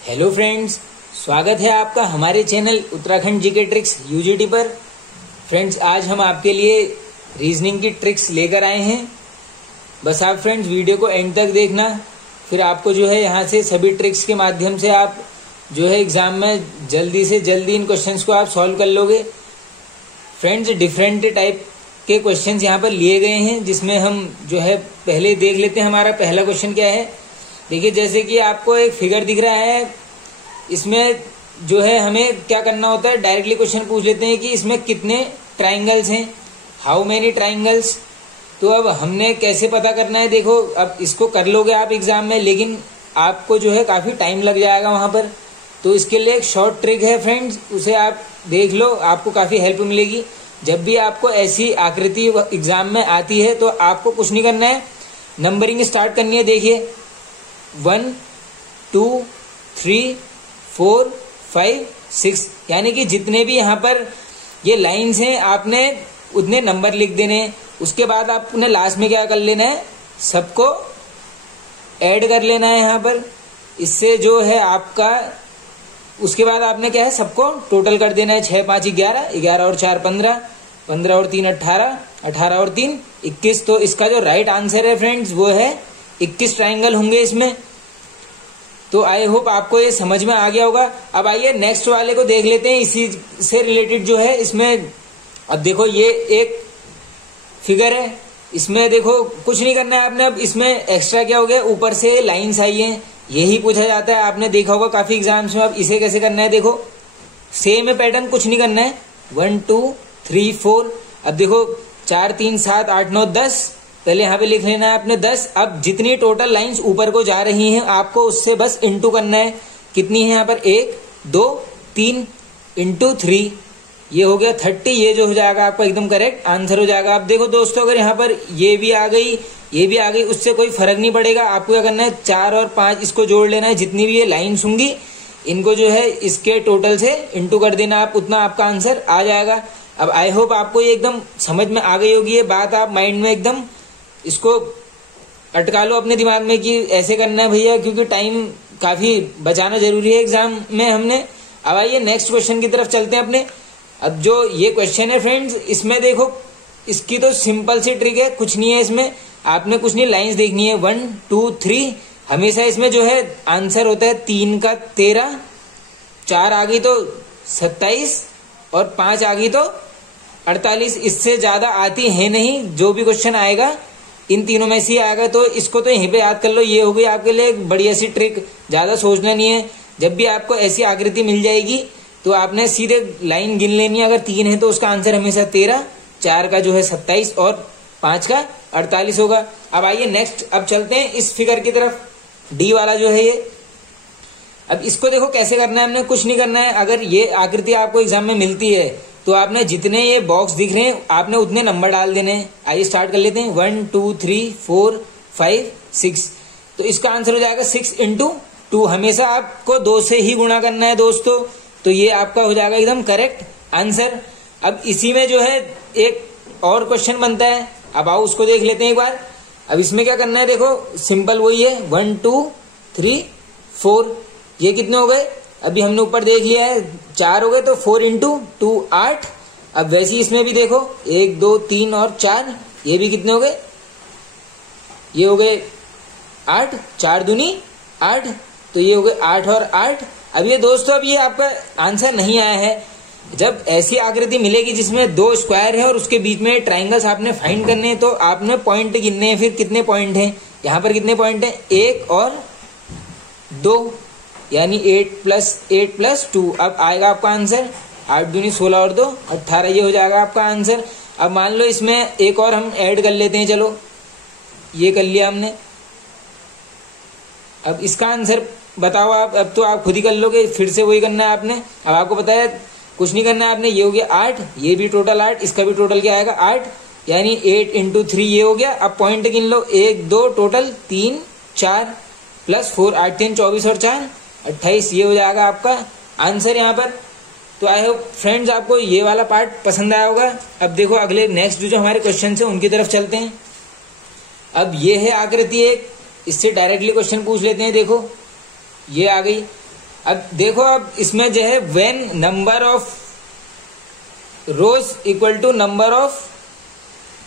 Hello friends, स्वागत है आपका हमारे channel Uttarakhand GK tricks UGT पर। फ्रेंड्स, आज हम आपके लिए रीजनिंग की ट्रिक्स लेकर आए हैं। बस आप फ्रेंड्स वीडियो को एंड तक देखना, फिर आपको जो है यहाँ से सभी ट्रिक्स के माध्यम से आप जो है एग्जाम में जल्दी से जल्दी इन क्वेश्चंस को आप सॉल्व कर लोगे। फ्रेंड्स, डिफरेंट टाइप के क्वेश्चंस यहाँ पर लिए गए हैं, जिसमें हम जो है पहले देख लेते हैं हमारा पहला क्वेश्चन क्या है। देखिए, जैसे कि आपको एक फिगर दिख रहा है, इसमें जो है हमें क्या करना होता है, डायरेक्टली क्वेश्चन पूछ लेते हैं कि इसमें कितने ट्राइंगल्स हैं, हाउ मेनी ट्राइंगल्स। तो अब हमने कैसे पता करना है, देखो अब इसको कर लोगे आप एग्जाम में, लेकिन आपको जो है काफी टाइम लग जाएगा वहां पर। तो इसके लिए एक शॉर्ट ट्रिक है फ्रेंड्स, उसे आप देख लो, आपको काफी हेल्प मिलेगी। जब भी आपको ऐसी आकृति एग्जाम में आती है तो आपको कुछ नहीं करना है, नंबरिंग स्टार्ट करनी है। देखिए 1 2 3 4 5 6, यानी कि जितने भी यहाँ पर ये लाइंस हैं आपने उतने नंबर लिख देने। उसके बाद आपने लास्ट में क्या कर लेना है, सबको ऐड कर लेना है यहाँ पर। इससे जो है आपका, उसके बाद आपने क्या है, सबको टोटल कर देना है। 6 5 11, 11 और 4 15, 15 और 3 18, 18 और 3 21। तो इसका जो राइट आंसर है फ्रेंड्स वो है 21 ट्राइंगल होंगे इसमें। तो आई होप आपको ये समझ में आ गया होगा। अब आइए नेक्स्ट वाले को देख लेते हैं, इसी से रिलेटेड जो है इसमें। अब देखो ये एक फिगर है, इसमें देखो कुछ नहीं करना है आपने। अब इसमें एक्स्ट्रा क्या हो गया, ऊपर से लाइंस आई हैं, यही पूछा जाता है, आपने देखा होगा काफी एग्जाम्स में। अब इसे कैसे करना है, देखो सेम है पैटर्न, कुछ नहीं करना है। 1 2 3 4, अब देखो 4 3 7 8 9 10, पहले यहाँ पे लिख लेना है आपने 10। अब जितनी टोटल लाइंस ऊपर को जा रही हैं आपको उससे बस इंटू करना है। कितनी है यहाँ पर, 1 2 3 इंटू 3, ये हो गया 30। ये जो हो जाएगा आपका एकदम करेक्ट आंसर हो जाएगा। अब देखो दोस्तों, अगर यहाँ पर ये भी आ गई, ये भी आ गई, उससे कोई फर्क नहीं पड़ेगा। आपको क्या करना है, 4 और 5 इसको जोड़ लेना है। जितनी भी ये लाइन्स होंगी इनको जो है इसके टोटल से इंटू कर देना आप, उतना आपका आंसर आ जाएगा। अब आई होप आपको ये एकदम समझ में आ गई होगी ये बात। आप माइंड में एकदम इसको अटका लो अपने दिमाग में कि ऐसे करना है भैया, क्योंकि टाइम काफी बचाना जरूरी है एग्जाम में हमने। अब आइए नेक्स्ट क्वेश्चन की तरफ चलते हैं अपने। अब जो ये क्वेश्चन है फ्रेंड्स, इसमें देखो इसकी तो सिंपल सी ट्रिक है, कुछ नहीं है इसमें, आपने कुछ नहीं, लाइंस देखनी है 1 2 3। हमेशा इसमें जो है आंसर होता है 3 का 13, 4 आ गई तो 27 और 5 आ गई तो 48। इससे ज्यादा आती है नहीं, जो भी क्वेश्चन आएगा इन तीनों में से आएगा। तो इसको तो यहीं पे याद कर लो, ये हो गई आपके लिए एक बढ़िया सी ट्रिक, ज्यादा सोचना नहीं है। जब भी आपको ऐसी आकृति मिल जाएगी तो आपने सीधे लाइन गिन लेनी है। अगर 3 है तो उसका आंसर हमेशा 13, 4 का जो है 27 और 5 का 48 होगा। अब आइए नेक्स्ट, अब चलते हैं इस फिगर की तरफ, डी वाला जो है ये। अब इसको देखो कैसे करना है, हमने कुछ नहीं करना है। अगर ये आकृति आपको एग्जाम में मिलती है तो आपने जितने ये बॉक्स दिख रहे हैं आपने उतने नंबर डाल देने हैं। आइए स्टार्ट कर लेते हैं। 1 2 3 4 5 6, तो इसका आंसर हो जाएगा 6 इंटू 2। हमेशा आपको 2 से ही गुणा करना है दोस्तों, तो ये आपका हो जाएगा एकदम करेक्ट आंसर। अब इसी में जो है एक और क्वेश्चन बनता है, अब आओ उसको देख लेते हैं एक बार। अब इसमें क्या करना है, देखो सिंपल वही है, 1 2 3 4, ये कितने हो गए, अभी हमने ऊपर देख लिया है 4 हो गए, तो 4 इंटू 2 8। अब वैसे ही इसमें भी देखो 1 2 3 और 4, ये भी कितने हो गए, ये हो गए 8, 4 दूनी 8, तो ये हो गए 8 और 8। अब ये दोस्तों, अब ये आपका आंसर नहीं आया है। जब ऐसी आकृति मिलेगी जिसमें 2 स्क्वायर है और उसके बीच में ट्राइंगल्स आपने फाइंड करने हैं, तो आपने पॉइंट गिनने हैं। फिर कितने पॉइंट हैं यहाँ पर, कितने पॉइंट हैं, 1 और 2, यानी 8 + 2। अब आएगा आपका आंसर 8 दूनी 16 और 2 18, ये हो जाएगा आपका आंसर। अब मान लो इसमें एक और हम ऐड कर लेते हैं, चलो ये कर लिया हमने। अब इसका आंसर बताओ आप, अब तो आप खुद ही कर लोगे, फिर से वही करना है आपने। अब आपको पता है कुछ नहीं करना है आपने, ये हो गया 8, ये भी टोटल 8, इसका भी टोटल क्या आएगा 8, यानी 8 इंटू 3 ये हो गया। अब पॉइंट गिन लो, 1 2 टोटल 3 4 + 4 8 3 24 और 4 28, ये हो जाएगा आपका आंसर यहाँ पर। तो आई होप फ्रेंड्स आपको ये वाला पार्ट पसंद आया होगा। अब देखो अगले नेक्स्ट जो हमारे क्वेश्चन है उनकी तरफ चलते हैं। अब ये है आकृति एक, इससे डायरेक्टली क्वेश्चन पूछ लेते हैं। देखो ये आ गई, अब देखो, अब इसमें जो है when number of rows equal to number of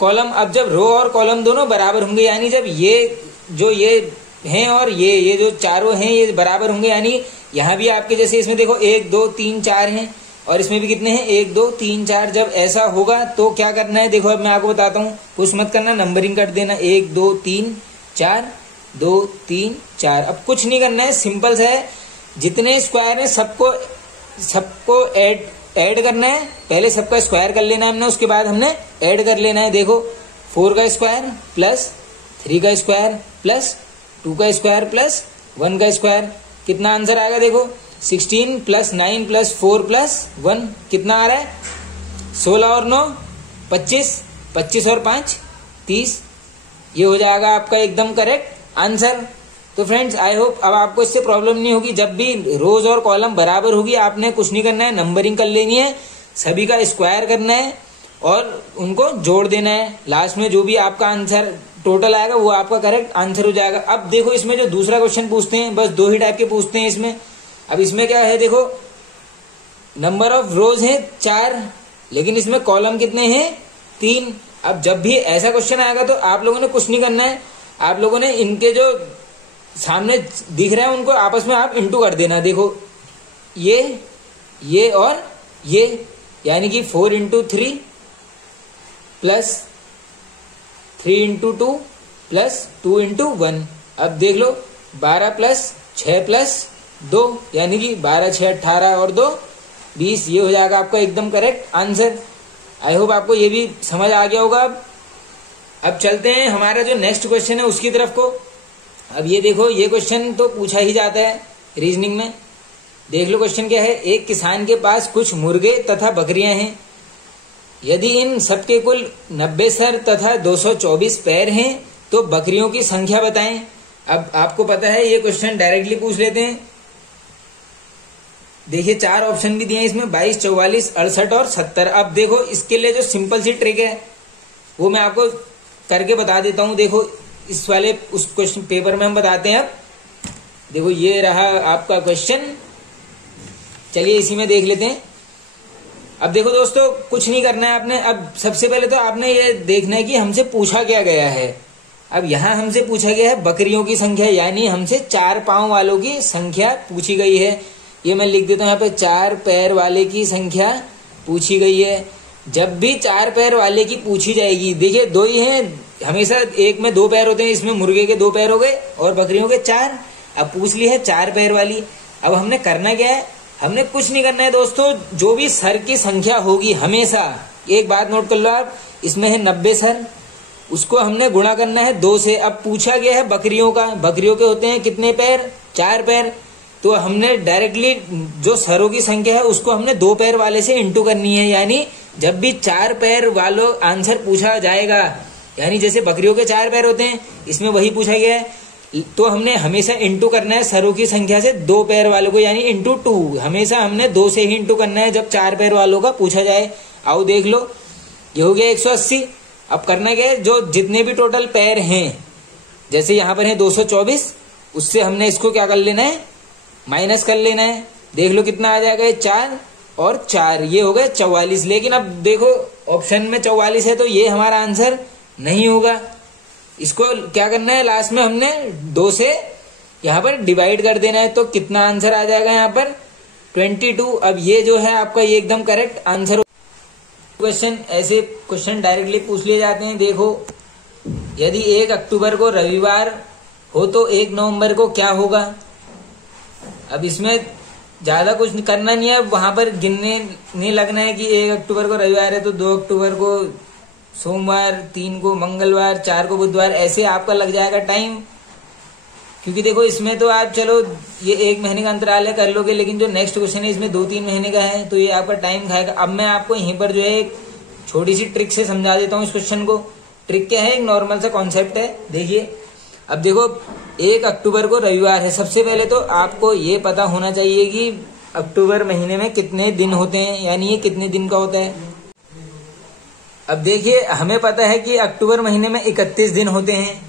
column, अब जब रो और कॉलम दोनों बराबर होंगे, यानी जब ये हैं और ये जो चारों हैं ये बराबर होंगे, यानी यहाँ भी आपके जैसे इसमें देखो 1 2 3 4 हैं और इसमें भी कितने हैं 1 2 3 4। जब ऐसा होगा तो क्या करना है, देखो अब मैं आपको बताता हूँ, कुछ मत करना, नंबरिंग कर देना 1 2 3 4 2 3 4। अब कुछ नहीं करना है, सिंपल सा है, जितने स्क्वायर है सबको ऐड करना है। पहले सबका स्क्वायर कर लेना है हमने, उसके बाद हमने ऐड कर लेना है। देखो 4 का स्क्वायर प्लस 3 का स्क्वायर प्लस 2 का स्क्वायर प्लस 1 का स्क्वायर, कितना आंसर आएगा देखो 16 प्लस 9 प्लस 4 प्लस 1 कितना आ रहा है 16 और 9 25, 25 और 5 30। ये हो जाएगा आपका एकदम करेक्ट आंसर। तो फ्रेंड्स आई होप अब आपको इससे प्रॉब्लम नहीं होगी। जब भी रोज और कॉलम बराबर होगी आपने कुछ नहीं करना है, नंबरिंग कर लेनी है, सभी का स्क्वायर करना है और उनको जोड़ देना है। लास्ट में जो भी आपका आंसर टोटल आएगा वो आपका करेक्ट आंसर हो जाएगा। अब देखो इसमें जो दूसरा क्वेश्चन पूछते हैं, बस 2 ही टाइप के पूछते हैं इसमें। अब इसमें क्या है, देखो नंबर ऑफ रोज है 4, लेकिन इसमें कॉलम कितने हैं 3। अब जब भी ऐसा क्वेश्चन आएगा तो आप लोगों ने कुछ नहीं करना है, आप लोगों ने इनके जो सामने दिख रहे हैं उनको आपस में आप इंटू कर देना। देखो ये और ये, यानी कि 4 into 3 plus 3 into 2 plus 2 into 1। अब देख लो 12 प्लस 6 प्लस 2, यानी कि 12 6 18 और 2 20। ये हो जाएगा आपका एकदम करेक्ट आंसर। आई होप आपको ये भी समझ आ गया होगा। अब चलते हैं हमारा जो नेक्स्ट क्वेश्चन है उसकी तरफ को। अब ये देखो, ये क्वेश्चन तो पूछा ही जाता है रीजनिंग में। देख लो क्वेश्चन क्या है, एक किसान के पास कुछ मुर्गे तथा बकरियां हैं, यदि इन सबके कुल 90 सर तथा 224 पैर हैं तो बकरियों की संख्या बताएं। अब आपको पता है ये क्वेश्चन डायरेक्टली पूछ लेते हैं। देखिए 4 ऑप्शन भी दिए हैं इसमें, 22 44 68 और 70। अब देखो इसके लिए जो सिंपल सी ट्रिक है वो मैं आपको करके बता देता हूं। देखो इस वाले उस क्वेश्चन पेपर में हम बताते हैं। अब देखो ये रहा आपका क्वेश्चन, चलिए इसी में देख लेते हैं। अब देखो दोस्तों कुछ नहीं करना है आपने। अब सबसे पहले तो आपने ये देखना है कि हमसे पूछा क्या गया है। अब यहां हमसे पूछा गया है बकरियों की संख्या, यानी हमसे 4 पांव वालों की संख्या पूछी गई है। ये मैं लिख देता हूं यहाँ पे, 4 पैर वाले की संख्या पूछी गई है। जब भी 4 पैर वाले की पूछी जाएगी, देखिए 2 ही हैं, हमेशा एक में 2 पैर होते हैं, इसमें मुर्गे के 2 पैर हो गए और बकरियों के 4। अब पूछ ली है 4 पैर वाली। अब हमने करना क्या है, हमने कुछ नहीं करना है दोस्तों, जो भी सर की संख्या होगी हमेशा, एक बात नोट कर लो आप, इसमें है 90 सर, उसको हमने गुणा करना है 2 से। अब पूछा गया है बकरियों का, बकरियों के होते हैं कितने पैर 4 पैर, तो हमने डायरेक्टली जो सरों की संख्या है उसको हमने 2 पैर वाले से इंटू करनी है। यानी जब भी 4 पैर वालों आंसर पूछा जाएगा, यानी जैसे बकरियों के 4 पैर होते हैं, इसमें वही पूछा गया है, तो हमने हमेशा इंटू करना है सरों की संख्या से 2 पैर वालों को, यानी इंटू 2। हमेशा हमने 2 से ही इंटू करना है जब 4 पैर वालों का पूछा जाए। आओ देख लो, ये हो गया 180। अब करना क्या है, जो जितने भी टोटल पैर हैं, जैसे यहाँ पर है 224, उससे हमने इसको क्या कर लेना है, माइनस कर लेना है। देख लो कितना आ जाएगा, 4 और 4, ये हो गए 44। लेकिन अब देखो ऑप्शन में 44 है तो ये हमारा आंसर नहीं होगा। इसको क्या करना है, लास्ट में हमने 2 से यहाँ पर डिवाइड कर देना है, तो कितना आंसर आ जाएगा यहाँ पर 22। अब ये जो है आपका ये एकदम करेक्ट आंसर। क्वेश्चन ऐसे क्वेश्चन डायरेक्टली पूछ लिए जाते हैं। देखो यदि 1 अक्टूबर को रविवार हो तो 1 नवंबर को क्या होगा। अब इसमें ज्यादा कुछ करना नहीं है, वहां पर गिनने नहीं लगना है कि 1 अक्टूबर को रविवार है तो 2 अक्टूबर को सोमवार, 3 को मंगलवार, 4 को बुधवार, ऐसे आपका लग जाएगा टाइम। क्योंकि देखो इसमें तो आप चलो ये 1 महीने का अंतराल है कर लोगे, लेकिन जो नेक्स्ट क्वेश्चन है इसमें 2-3 महीने का है, तो ये आपका टाइम खाएगा। अब मैं आपको यहीं पर जो है एक छोटी सी ट्रिक से समझा देता हूँ इस क्वेश्चन को। ट्रिक क्या है, एक नॉर्मल सा कॉन्सेप्ट है। देखिए अब देखो 1 अक्टूबर को रविवार है, सबसे पहले तो आपको ये पता होना चाहिए कि अक्टूबर महीने में कितने दिन होते हैं, यानी ये कितने दिन का होता है। अब देखिए हमें पता है कि अक्टूबर महीने में 31 दिन होते हैं,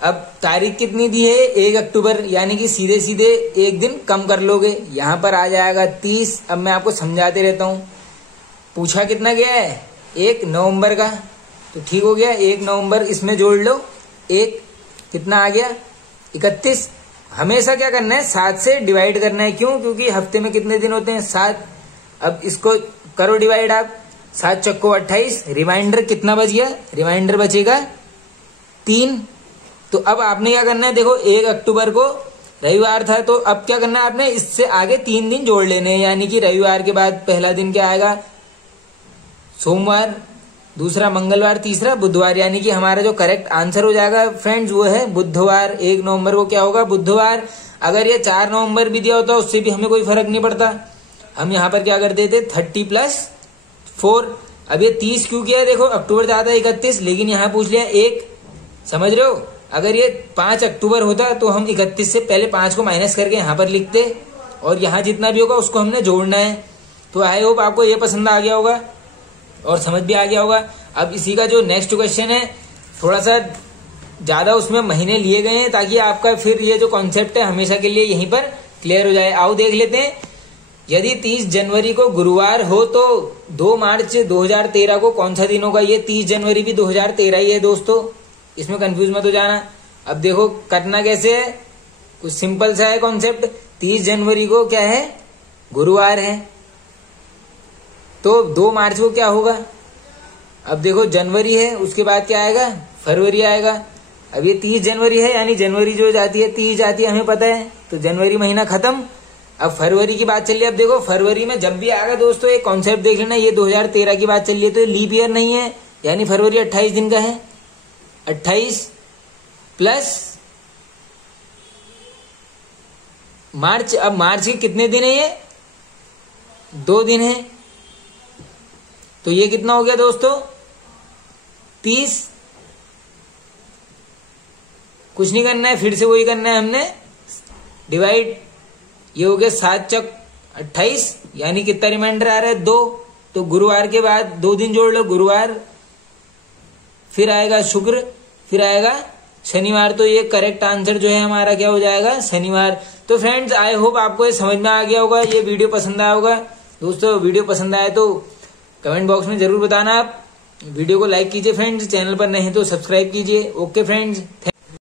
अब तारीख कितनी दी है? 1 अक्टूबर, यानी कि सीधे सीधे एक दिन कम कर लोगे, यहाँ पर आ जाएगा 30। अब मैं आपको समझाते रहता हूँ। पूछा कितना गया है? 1 नवंबर का, तो ठीक हो गया। 1 नवंबर इसमें जोड़ लो, 1 कितना आ गया? 31। हमेशा क्या करना है? 7 से डिवाइड करना है। क्यों? क्योंकि हफ्ते में कितने दिन होते हैं? 7। अब इसको करो डिवाइड आप, 7 चक्को 28। रिमाइंडर कितना बच गया? रिमाइंडर बचेगा 3। तो अब आपने क्या करना है? देखो 1 अक्टूबर को रविवार था, तो अब क्या करना है आपने? इससे आगे 3 दिन जोड़ लेने हैं, यानी कि रविवार के बाद पहला दिन क्या आएगा? सोमवार, दूसरा मंगलवार, तीसरा बुधवार, यानी कि हमारा जो करेक्ट आंसर हो जाएगा फ्रेंड्स वो है बुधवार। 1 नवंबर को क्या होगा? बुधवार। अगर ये 4 नवंबर भी दिया होता उससे भी हमें कोई फर्क नहीं पड़ता। हम यहाँ पर क्या कर देते? 30 + 4। अब ये 30 क्यों किया है? देखो अक्टूबर जाता है 31, लेकिन यहाँ पूछ लिया 1। समझ रहे हो? अगर ये 5 अक्टूबर होता तो हम 31 से पहले 5 को माइनस करके यहाँ पर लिखते, और यहाँ जितना भी होगा उसको हमने जोड़ना है। तो आई होप आपको ये पसंद आ गया होगा और समझ भी आ गया होगा। अब इसी का जो नेक्स्ट क्वेश्चन है, थोड़ा सा ज्यादा उसमें महीने लिए गए हैं ताकि आपका फिर ये जो कॉन्सेप्ट है हमेशा के लिए यहीं पर क्लियर हो जाए। आओ देख लेते हैं। यदि 30 जनवरी को गुरुवार हो तो 2 मार्च 2013 को कौन सा दिन होगा? ये 30 जनवरी भी 2013 ही है दोस्तों, इसमें कंफ्यूज मत हो जाना। अब देखो करना कैसे है, कुछ सिंपल सा है कॉन्सेप्ट। 30 जनवरी को क्या है? गुरुवार है, तो 2 मार्च को क्या होगा? अब देखो जनवरी है, उसके बाद क्या आएगा? फरवरी आएगा। अब ये 30 जनवरी है, यानी जनवरी जो जाती है 30 जाती है, हमें पता है, तो जनवरी महीना खत्म। अब फरवरी की बात चल रही है। अब देखो फरवरी में जब भी आएगा दोस्तों एक कॉन्सेप्ट देख लेना, ये 2013 की बात चल रही है तो लीप ईयर नहीं है, यानी फरवरी 28 दिन का है। 28 प्लस मार्च। अब मार्च के कितने दिन है? ये 2 दिन है, तो ये कितना हो गया दोस्तों? 30। कुछ नहीं करना है, फिर से वही करना है हमने, डिवाइड। ये हो गया 7 चक 28, यानी कितना रिमाइंडर आ रहा है? 2। तो गुरुवार के बाद 2 दिन जोड़ लो, गुरुवार, फिर आएगा शुक्र, फिर आएगा शनिवार। तो ये करेक्ट आंसर जो है हमारा क्या हो जाएगा? शनिवार। तो फ्रेंड्स आई होप आपको ये समझ में आ गया होगा, ये वीडियो पसंद आया होगा। दोस्तों वीडियो पसंद आए तो कमेंट बॉक्स में जरूर बताना। आप वीडियो को लाइक कीजिए फ्रेंड्स, चैनल पर नहीं तो सब्सक्राइब कीजिए। Okay friends.